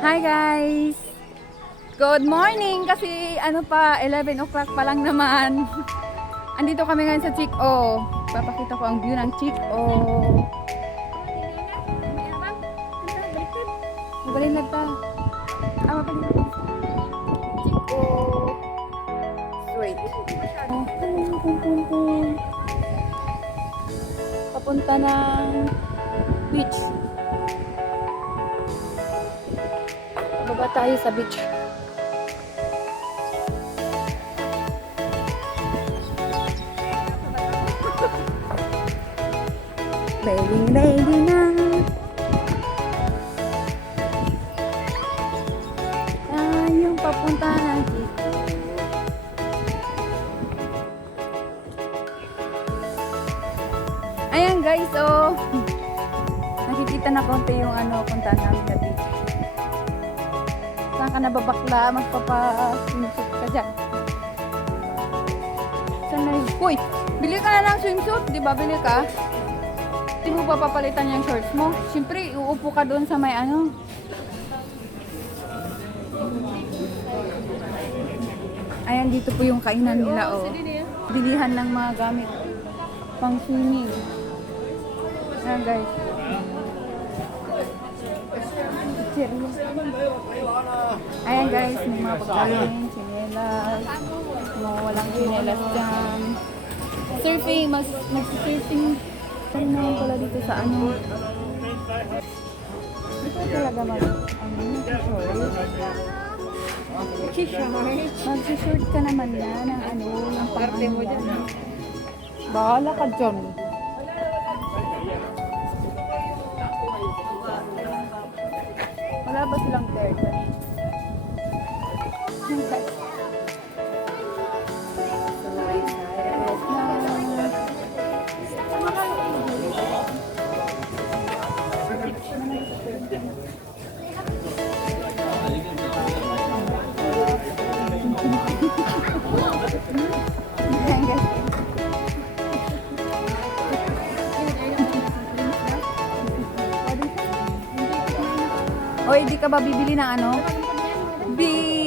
Hi guys! Good morning! Kasi ano pa, 11 o'clock pa lang naman. Andito kami ngayon sa Chick-O. Papakita ko ang view ng Chick-O. Mabalinag ta. Mabalinag. Chick-O. Straight. Papunta ng beach. Baba tayo sa beach. Ready na. Tayong papunta ng Chico. Ayan guys, oh. Nakikita na konti yung punta namin na beach. Saan ka nababakla, magpapa-swimsuit ka dyan. Saan na yun? Uy! Bili ka na ng swimsuit, di ba? Bili ka? Hindi mo pa papalitan yung shorts mo. Siyempre, uupo ka doon sa may Ayan, dito po yung kainan nila, oh. Bilihan ng mga gamit. Pang swimming. Ayan, guys. Ayan guys, may mga pagkain, chinelas, mga walang chinelas dyan. Surfing, mag-surfing. Ano naman pala dito sa Dito talaga mag-short ka naman na ng ng parte mo dyan. Bahala ka dyan. Wala ba silang third? O, hindi ka ba bibili ng B-E-E-R?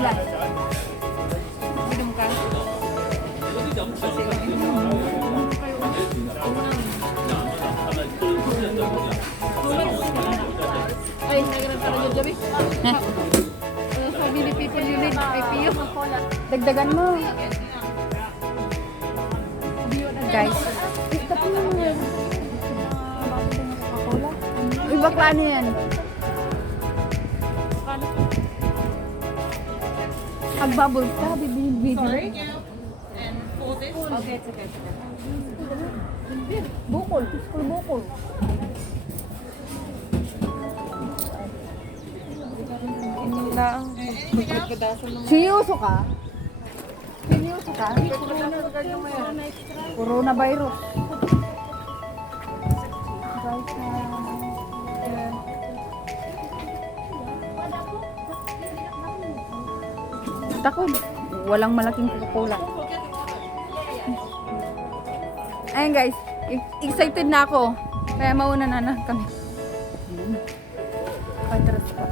Ilan? Bidom ka? Ay, nagkaroon ka na yung gabi. Sabi ni people you need IPU. Dagdagan mo. Guys. Uy, bakla na yan. Agbubbles ka, bibili. Sorry? And fold it? Okay, it's okay. Bukol, school bukol. Seryoso ka? Seryoso ka? Coronavirus. Takot. Walang malaking Coca-Cola. Ayan guys, excited na ako. Kaya mauna na kami. Patras pa.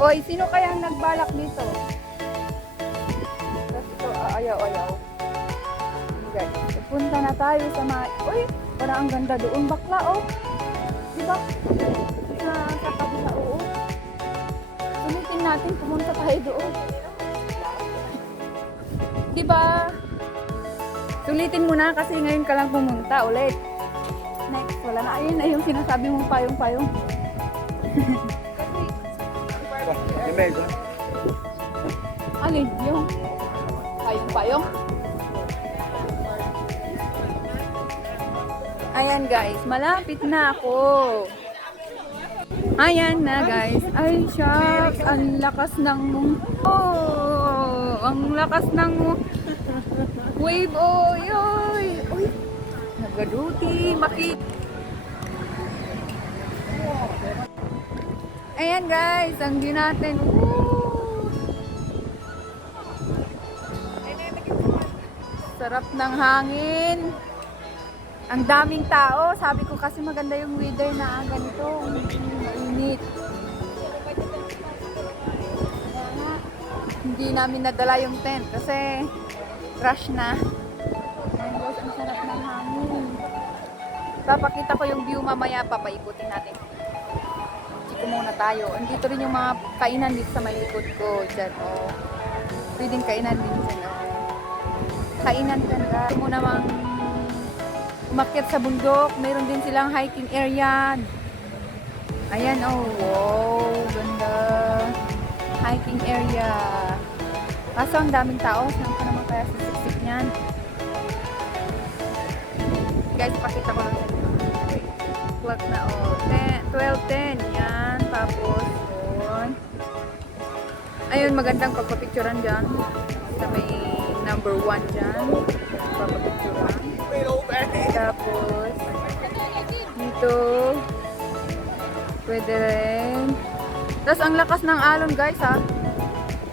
Hoy, sino kayang nagbalak dito? Tapos ito, ayaw. Guys, pupunta na tayo sa mga... Uy, parang ang ganda doon. Bakla, oh. Diba? Sa kabila, oo. Sulitin natin, pumunta tayo doon. Diba? Sulitin mo na kasi ngayon ka lang pumunta ulit. Next, wala na. Ayun na yung sinasabi mong payong-payong. Alin? Yung payong-payong? Ayan guys, malapit na ako. Ayan na guys. Ay, shucks. Ang lakas ng... Oh! Ang lakas ng... Wave, oy, oy! Uy! Nagaduti, Ayan guys, ang view natin. Woo! Sarap ng hangin. Ang daming tao. Sabi ko kasi maganda yung weather na ganito. Mainit. Kaya nga, hindi namin nadala yung tent kasi rush na. Ayun guys, ang sarap ng hangin. Papakita ko yung view mamaya. Papaikutin natin. Chiko muna tayo. Andito rin yung mga kainan dito sa may likod ko. Diyan, oh. Pwedeng kainan din dyan, oh. Kainan dyan, guys. Mo namang umakyat sa bundok. Mayroon din silang hiking area. Ayan, oh, wow, ganda. Hiking area. Kaso ang daming tao. Saan ka naman kaya sisiksik niyan? Guys, pakita ko lang yan. Clock na, oh. 12:10. Yan. Tapos, yun. Ayun, magandang pagpapicturean dyan. Sa may number 1 dyan. Pagpapicturean. Tapos, dito. Pwede rin. Tapos, ang lakas ng alon, guys, ha.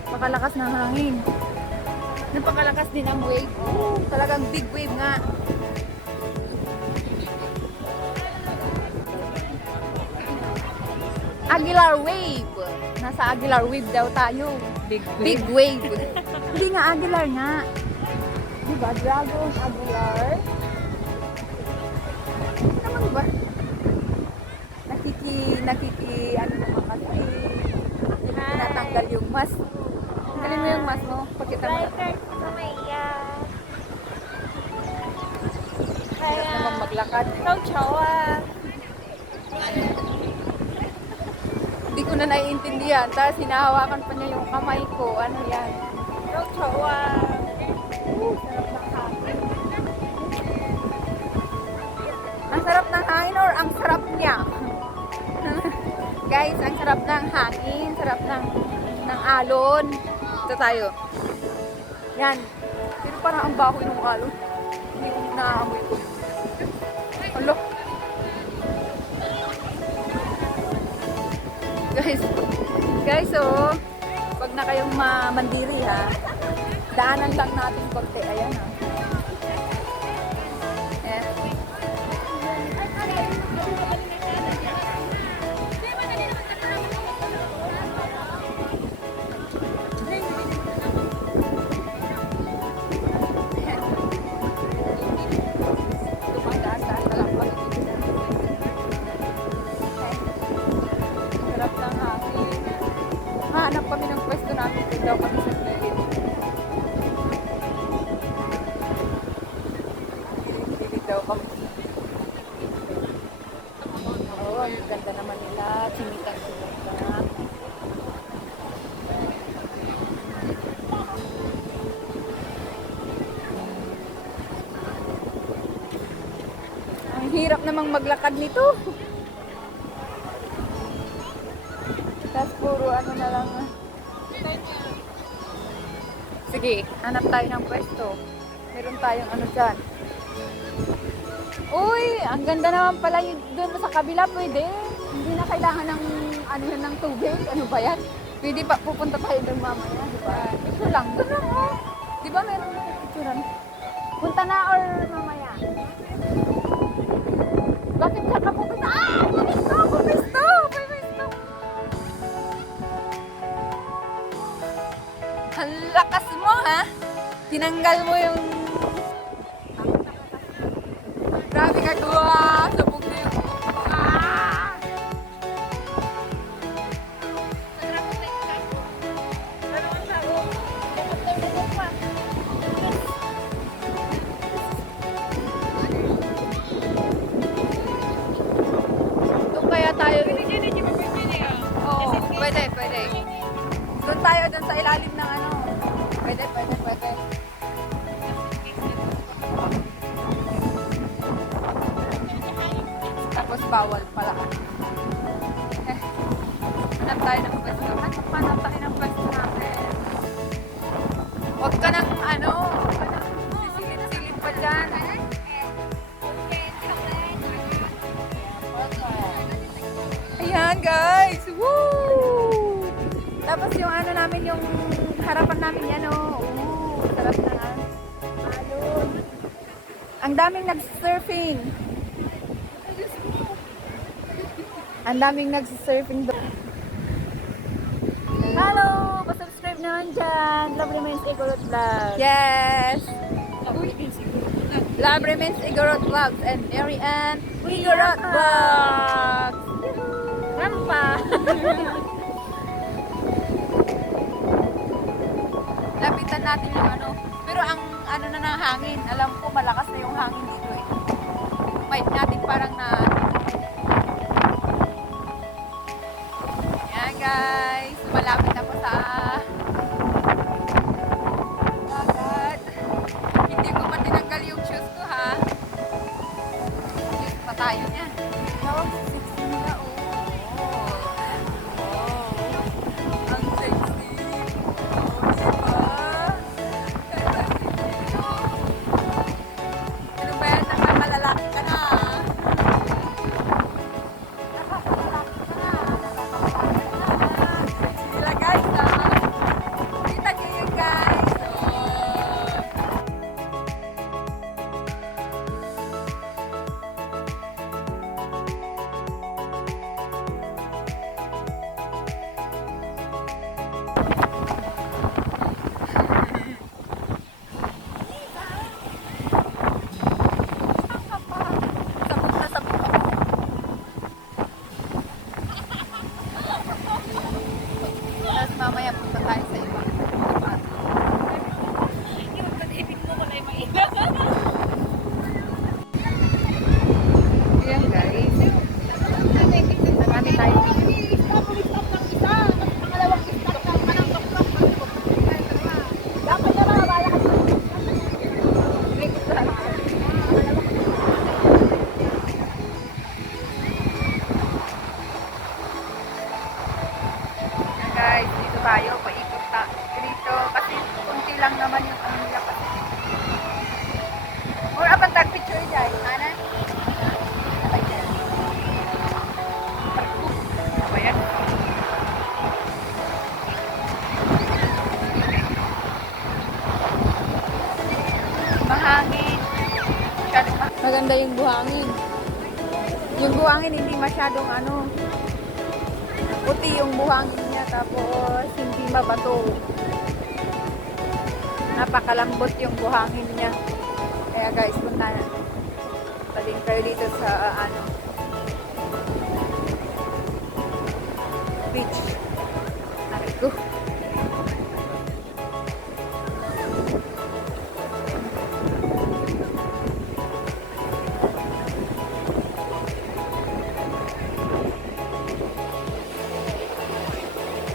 Pakalakas ng hangin. Napakalakas din ang wave. Oh, talagang big wave nga. Aguilar wave. Nasa Aguilar wave daw tayo. Big wave. Hindi nga Aguilar nga. Diba? Dragon Aguilar. Naman ba? Ano naman kasi. Natanggal yung mask. Tanggalin mo yung mask mo. Pagkita mo. Hirap naman maglakad. Hindi ko na naiintindihan. Tapos hinahawakan pa niya yung kamay ko. Ano yan? Ang sarap ng hangin or ang sarap niya? Guys, ang sarap ng hangin. Sarap ng alon. Ito tayo. Yan. Pero parang ang bahoy ng alon. Hindi ko naamoy ko. Alo. Guys, oh, pag na kayong mandiri ha, daanan lang natin konti. Ayan ha. Hanap kami ng pwesto namin kung daw kami sa gilid. Gilid daw kami. Oo, ang ganda naman nila. Chimitan-chimitan. Ang hirap namang maglakad nito. Tapos puro ano na lang. Sige, hanap tayo ng pwesto. Meron tayong ano dyan. Uy, ang ganda naman pala yung doon sa kabila. Pwede. Hindi na kailangan ng ano yan ng tubig. Ano ba yan? Pwede pa pupunta tayo doon mamaya. Diba? Ito lang. Doon lang oh. Diba meron picturean? Punta na or mamaya? Bakit siya ka pupunta? Ah! Pumisto! Pumisto! Ang lakas mo ha. Tinanggal mo yung grabe ka gawa. Sabog na yung doon kaya tayo. Oo, pwede. Doon tayo doon sa ilalim ng ano. Pwede. Tapos bawal pala. Hanap tayo ng pwesto. Hanap tayo ng pwesto natin. Huwag ka nang ano. Sisilip pa dyan. Ayan guys. Woo! Tapos yung ano namin, yung harapan namin yan, oh. Sarap na nga. Ayun. Ang daming nag-surfing. Ang daming nag-surfing doon. Hello! Pa-subscribe naman dyan. Love remains Igorot Vlog. Yes! Love remains Igorot Vlogs and Mary Ann Igorot Vlogs. Rampa! Lapitan natin yung ano. Pero ang ano na ng hangin. Alam ko malakas na yung hangin dito eh. Might natin parang na... Yan guys. Malapit na po sa... dagat. Hindi ko pa tinanggal yung shoes ko ha. Shoes pa tayo niyan. Oh, 16 na oh. Oh. Ang sexy. Oh, diba? Ano ba yan? Nakakalalaki ka na. Nakakalalaki ka na. Sila guys ha. Kita nyo yun guys. Oh. Sabog na sabog ako. Tapos mamaya punta tayo sa ibang spot. Yung pag-ibig mo wala yung maingat. Ayan guys. Marami tayo dito. Guys, dito tayo, paikot dito kasi kunti lang naman yung ano nila kasi. Or abang tag picture dyan, ana? Apa yan? Mahangin. Maganda yung buhangin. Yung buhangin hindi masyadong ano, puti yung buhangin niya tapos hindi mabato. Napakalambot yung buhangin niya. Kaya guys, punta na. Taling kayo dito sa ano, beach. Aray ko.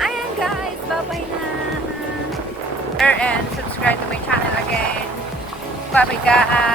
Ayan guys, bye-bye na. And subscribe to my channel again. Bye-bye guys.